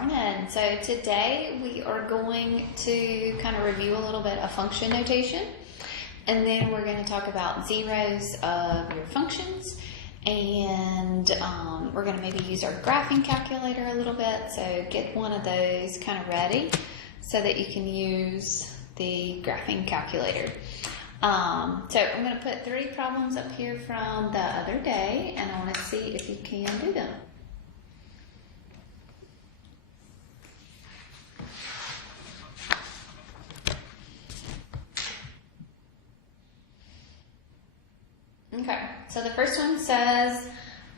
And so today we are going to kind of review a little bit of function notation, and then we're going to talk about zeros of your functions, and we're going to maybe use our graphing calculator a little bit. So get one of those kind of ready so that you can use the graphing calculator. So I'm going to put 3 problems up here from the other day, and I want to see if you can do them. Okay, so the first one says,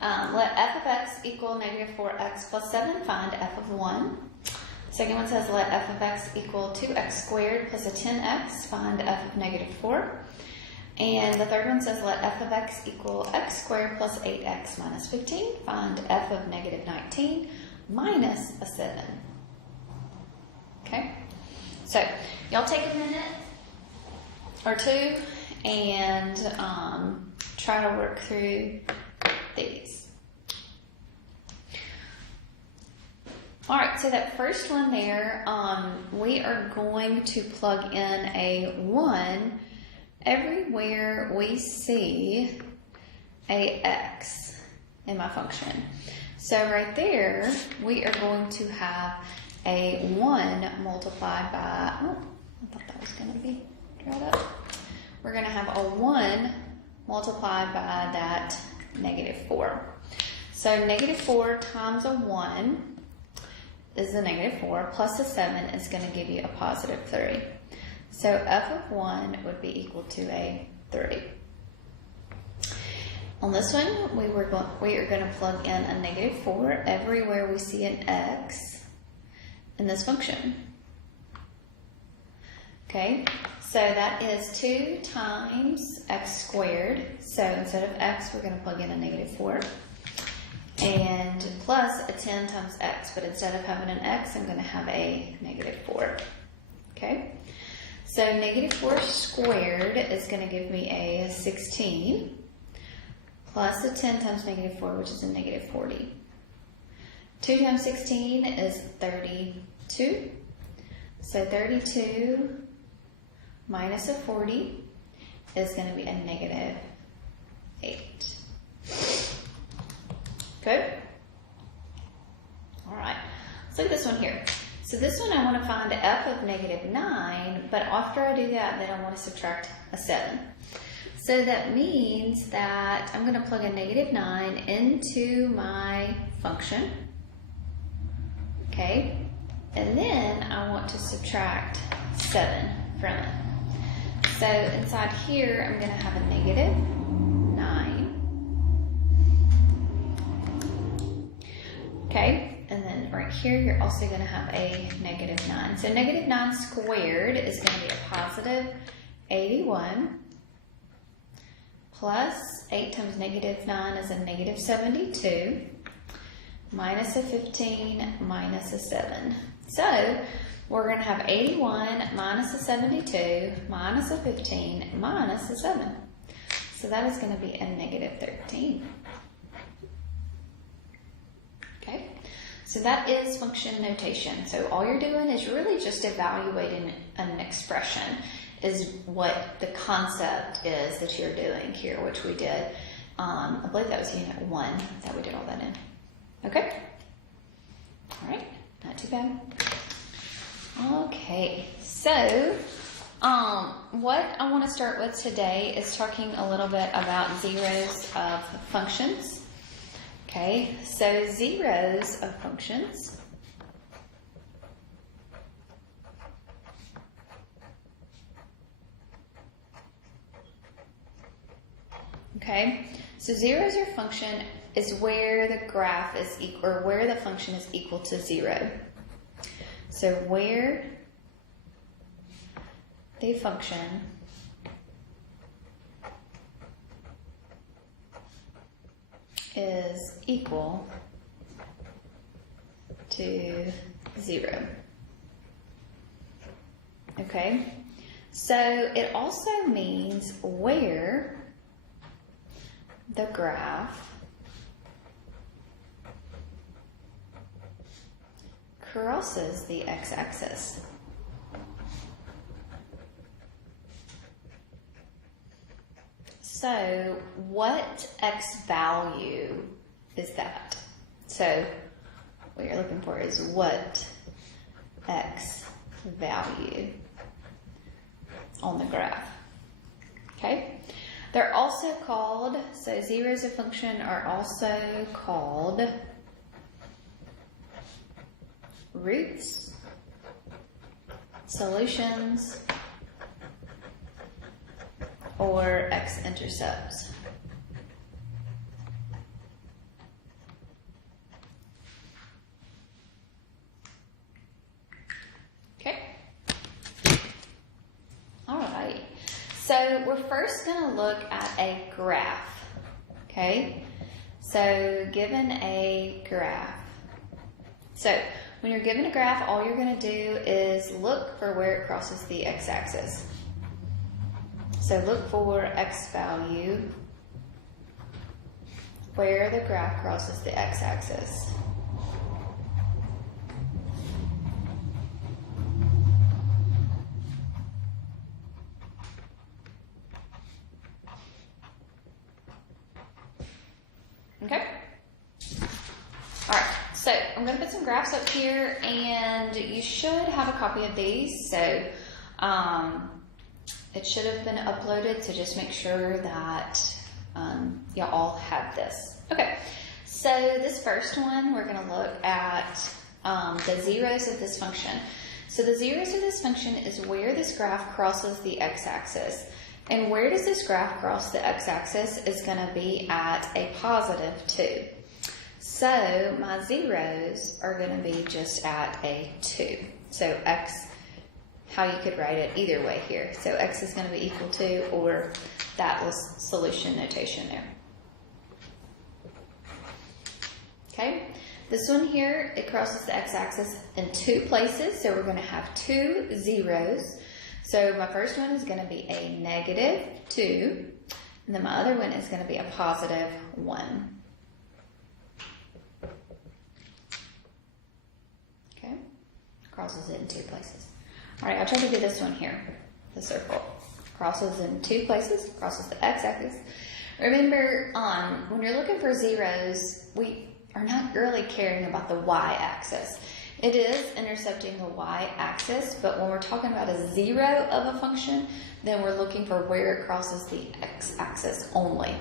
let f of x equal negative 4x plus 7, find f of 1. The second one says, let f of x equal 2x squared plus a 10x, find f of negative 4. And the third one says, let f of x equal x squared plus 8x minus 15, find f of negative 19 minus a 7. Okay, so y'all take a minute or two and try to work through these. All right, so that first one there, we are going to plug in a 1 everywhere we see a x in my function. So right there, we are going to have a 1 multiplied by, oh, I thought that was going to be right up. We're going to have a 1 multiplied by that negative 4. So negative 4 times a 1 is a negative 4, plus a 7 is going to give you a positive 3. So f of 1 would be equal to a 3. On this one, we are going to plug in a negative 4 everywhere we see an x in this function. Okay, so that is 2 times x squared. So instead of x, we're going to plug in a negative 4. And plus a 10 times x, but instead of having an x, I'm going to have a negative 4. Okay, so negative 4 squared is going to give me a 16, plus a 10 times negative 4, which is a negative 40. 2 times 16 is 32. So 32 minus a 40 is going to be a negative 8. Good? All right, let's look at this one here. So this one I want to find f of negative 9, but after I do that, then I want to subtract a 7. So that means that I'm going to plug a negative 9 into my function. Okay, and then I want to subtract 7 from it. So inside here, I'm going to have a negative 9. Okay, and then right here, you're also going to have a negative 9. So negative 9 squared is going to be a positive 81, plus 8 times negative 9 is a negative 72, minus a 15, minus a 7. So we're going to have 81 minus a 72, minus a 15, minus a 7. So that is going to be a negative 13. Okay, so that is function notation. So all you're doing is really just evaluating an expression, is what the concept is that you're doing here, which we did. I believe that was unit 1 that we did all that in. Okay, all right, not too bad. Okay, so what I want to start with today is talking a little bit about zeros of functions. Okay, so zeros of functions. Okay, so zeros of function is where the graph is equal, or where the function is equal to 0. So where the function is equal to 0. Okay, so it also means where the graph crosses the x-axis. So what x value is that? So what you're looking for is what x value on the graph. Okay? They're also called, so zeros of function are also called roots, solutions, or x-intercepts. Okay? All right. So we're first going to look at a graph. Okay? So given a graph. So when you're given a graph, all you're going to do is look for where it crosses the x-axis. So look for x value where the graph crosses the x-axis. Okay? All right, so I'm going to put some graphs up here, and you should have a copy of these. So it should have been uploaded, so just make sure that you all have this. Okay, so this first one, we're going to look at the zeros of this function. So the zeros of this function is where this graph crosses the x-axis. And where does this graph cross the x-axis is going to be at a positive 2. So my zeros are going to be just at a 2. So x, how you could write it either way here. So x is going to be equal to, or that was solution notation there. Okay, this one here, it crosses the x-axis in 2 places. So we're going to have 2 zeros. So my first one is going to be a negative 2, and then my other one is going to be a positive 1. Okay, crosses it in 2 places. All right, I'll try to do this one here, the circle. Crosses in 2 places, crosses the x-axis. Remember, when you're looking for zeros, we are not really caring about the y-axis. It is intercepting the y-axis, but when we're talking about a zero of a function, then we're looking for where it crosses the x-axis only.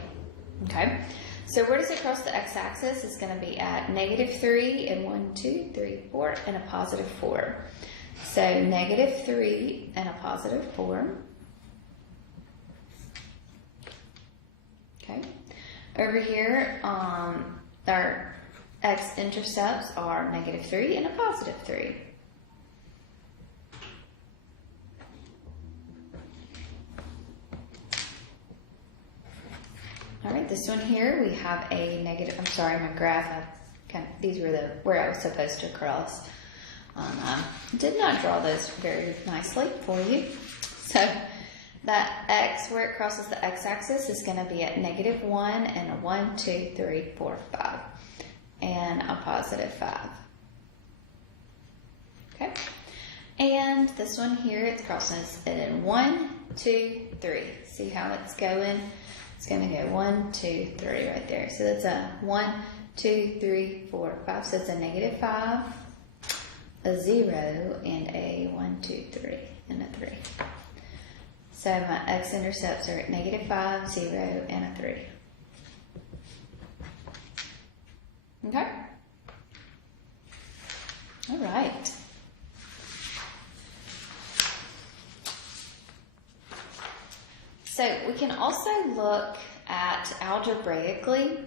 Okay? So where does it cross the x-axis? It's going to be at negative 3 and 1, 2, 3, 4, and a positive 4. So negative 3 and a positive 4. Okay? Over here, our x-intercepts are negative 3 and a positive 3. All right, this one here, we have a negative, I'm sorry, my graph, these were where I was supposed to cross. Did not draw those very nicely for you. So that x, where it crosses the x-axis, is going to be at negative 1 and a 1, 2, 3, 4, 5. And a positive 5. Okay? And this one here, it crosses it in 1, 2, 3. See how it's going? It's going to go 1, 2, 3 right there. So that's a 1, 2, 3, 4, 5. So it's a negative 5, a 0, and a 1, 2, 3, and a 3. So my x-intercepts are at negative 5, 0, and a 3. Okay? All right. So we can also look at algebraically.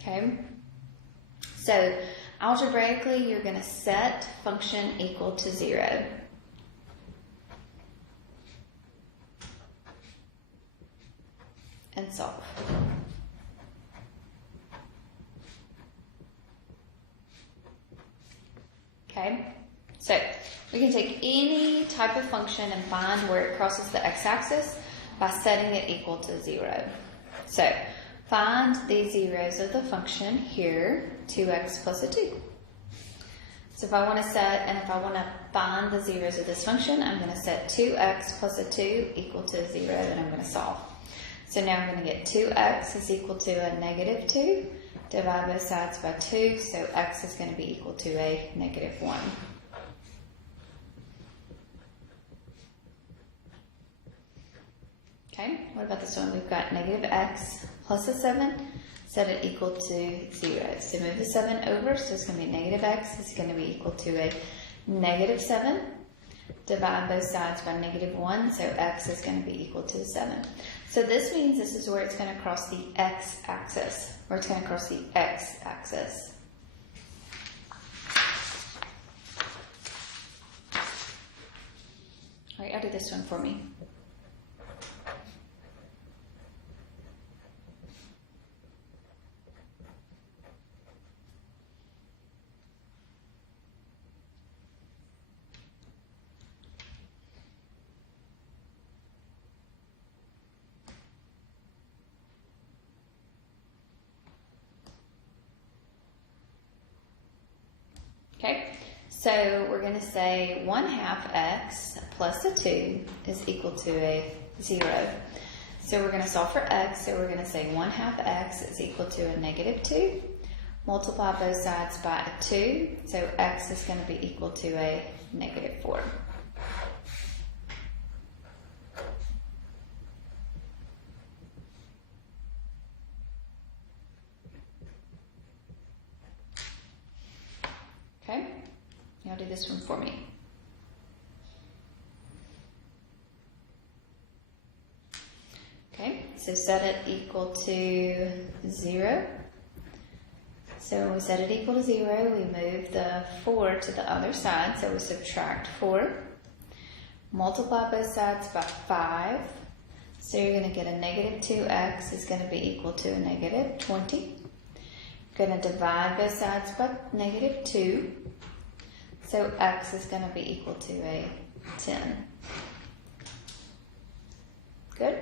Okay? So algebraically, you're going to set function equal to 0. And solve. Okay, so we can take any type of function and find where it crosses the x-axis. by setting it equal to 0. So find the zeros of the function here, 2x plus a 2. So if I want to find the zeros of this function, I'm going to set 2x plus a 2 equal to 0, and I'm going to solve. So now I'm going to get 2x is equal to a negative 2. Divide both sides by 2, so x is going to be equal to a negative 1. Okay, what about this one? We've got negative x plus a 7, set it equal to 0. So move the 7 over, so it's going to be negative x is going to be equal to a negative 7. Divide both sides by negative 1, so x is going to be equal to 7. So this means this is where it's going to cross the x-axis, or it's going to cross the x-axis. All right, I'll do this one for me. Okay, so we're going to say 1/2 x plus a 2 is equal to a 0. So we're going to solve for x, so we're going to say 1/2 x is equal to a negative 2. Multiply both sides by a 2, so x is going to be equal to a negative 4. Okay, now do this one for me. Okay, so set it equal to 0. So when we set it equal to 0, we move the 4 to the other side, so we subtract 4. Multiply both sides by 5. So you're going to get a negative 2x is going to be equal to a negative 20. Going to divide both sides by negative 2. So x is going to be equal to a 10. Good?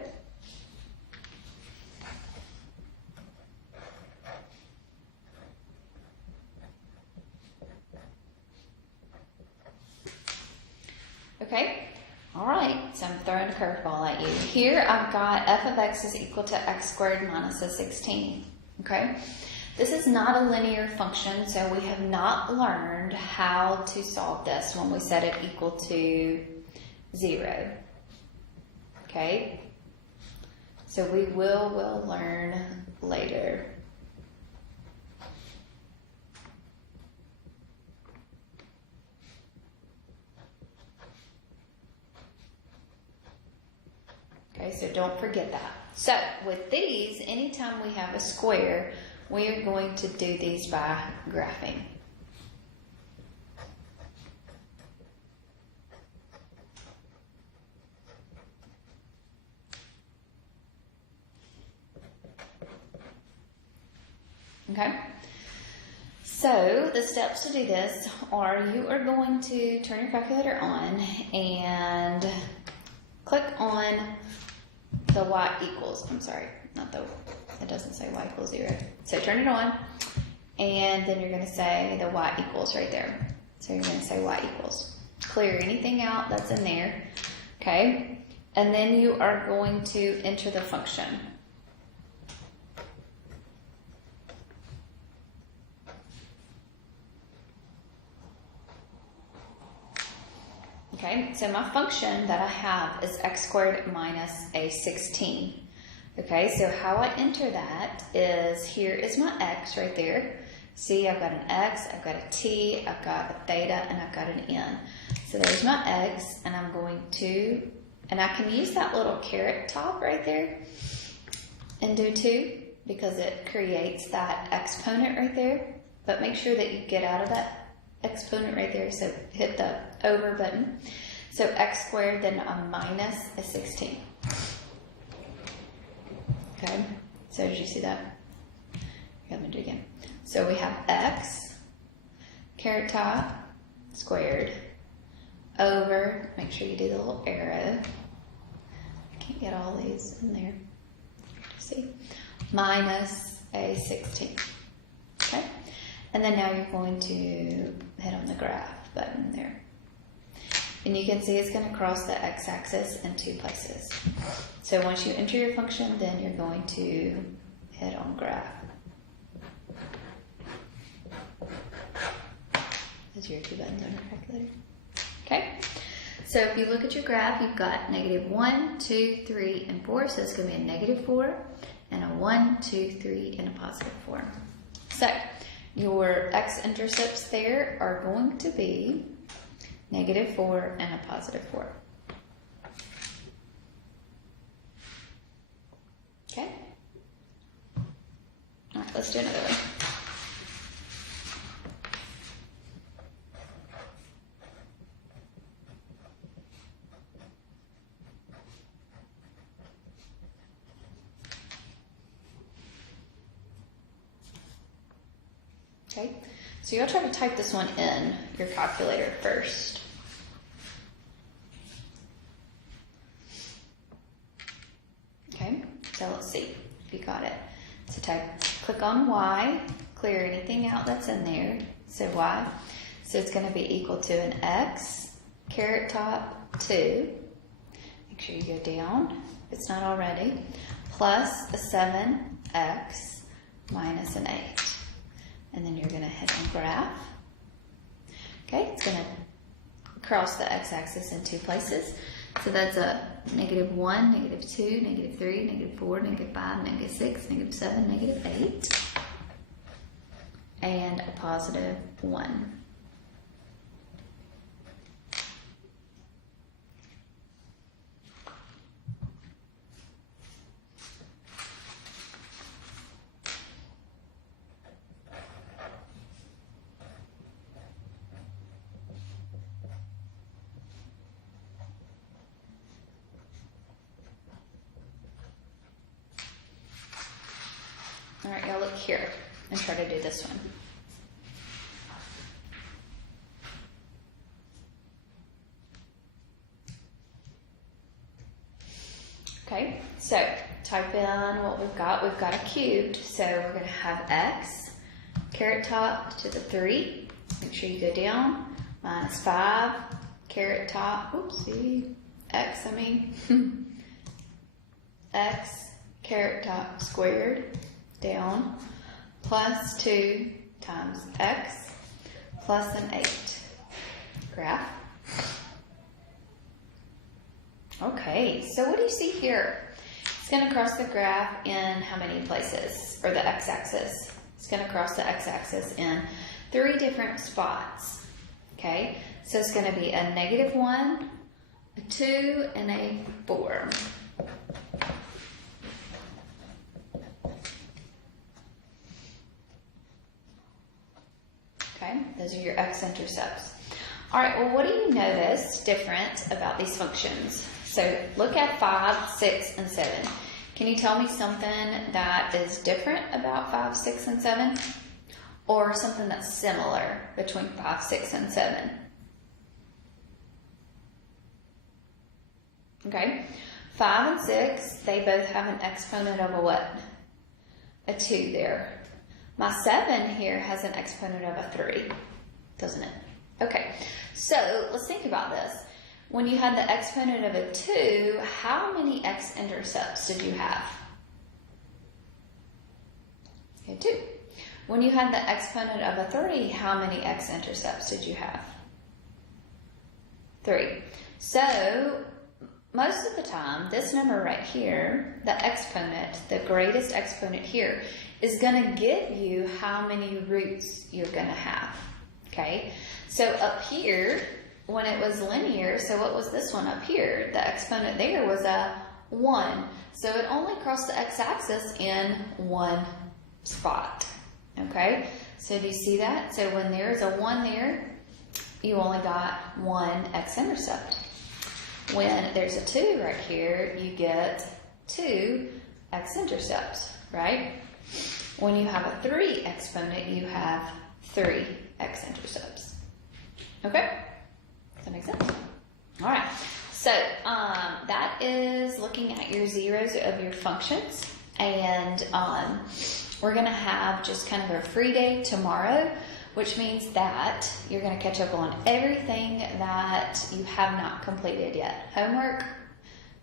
Okay, all right, so I'm throwing a curveball at you. Here I've got f of x is equal to x squared minus a 16, okay? This is not a linear function, so we have not learned how to solve this when we set it equal to 0, okay? So we will learn later. Okay, so don't forget that. So with these, anytime we have a square, we are going to do these by graphing. Okay, so the steps to do this are you are going to turn your calculator on and click on the y equals, it doesn't say y equals 0. So turn it on, and then you're going to say the y equals right there. So you're going to say y equals. Clear anything out that's in there, okay? And then you are going to enter the function. Okay, so my function that I have is x squared minus a 16. Okay, so how I enter that is, here is my x right there. See, I've got an x, I've got a t, I've got a theta, and I've got an n. So there's my x, and I'm going to, and I can use that little caret top right there and do 2 because it creates that exponent right there. But make sure that you get out of that exponent right there, so hit the over button. So x squared, then a minus a 16. Okay, so did you see that? Let me do it again. So we have x, caret top, squared, over, make sure you do the little arrow. can't get all these in there. See? Minus a 16th. Okay? And then now you're going to hit on the graph button there. And you can see it's going to cross the x-axis in 2 places. So once you enter your function, then you're going to hit on graph. Those are your 2 buttons on your calculator. Okay? So if you look at your graph, you've got negative 1, 2, 3, and 4. So it's going to be a negative 4, and a 1, 2, 3, and a positive 4. So your x-intercepts there are going to be negative 4 and a positive 4. Okay? All right, let's do another one. Okay, so you'll try to type this one in your calculator first. Okay, so let's see if you got it. So click on Y, clear anything out that's in there. So Y, so it's going to be equal to an X, caret top 2. Make sure you go down if it's not already, plus a 7x minus an 8. And then you're going to hit on graph. Okay, it's going to cross the x-axis in 2 places. So that's a negative 1, negative 2, negative 3, negative 4, negative 5, negative 6, negative 7, negative 8. And a positive 1. All right, y'all look here and try to do this one. Okay, so type in what we've got. We've got a cubed, so we're going to have x, caret top to the 3. Make sure you go down. Minus 5, caret top, oopsie, x, x, caret top squared, down, plus 2 times x, plus an 8. Graph. Okay, so what do you see here? It's going to cross the graph in how many places? Or the x-axis. It's going to cross the x-axis in 3 different spots. Okay, so it's going to be a negative 1, a 2, and a 4. Okay, those are your x-intercepts. All right, well, what do you notice different about these functions? So look at 5, 6, and 7. Can you tell me something that is different about 5, 6, and 7? Or something that's similar between 5, 6, and 7? Okay, 5 and 6, they both have an exponent of a what? A 2 there. My 7 here has an exponent of a 3, doesn't it? Okay, so let's think about this. When you had the exponent of a 2, how many x-intercepts did you have? You had 2. When you had the exponent of a 3, how many x-intercepts did you have? 3. So, most of the time, this number right here, the exponent, the greatest exponent here, is going to give you how many roots you're going to have. Okay? So up here, when it was linear, so what was this one up here? The exponent there was a 1. So it only crossed the x-axis in 1 spot. Okay? So do you see that? So when there's a 1 there, you only got 1 x-intercept. When there's a 2 right here, you get 2 x-intercepts, right? When you have a 3 exponent, you have 3 x-intercepts. Okay? Does that make sense? All right. So that is looking at your zeros of your functions, and we're going to have just kind of a free day tomorrow, which means that you're going to catch up on everything that you have not completed yet. Homework,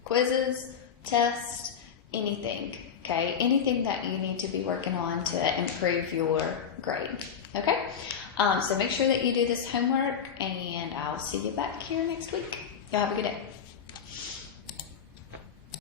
quizzes, tests, anything, okay? Anything that you need to be working on to improve your grade, okay? So make sure that you do this homework, and I'll see you back here next week. Y'all have a good day.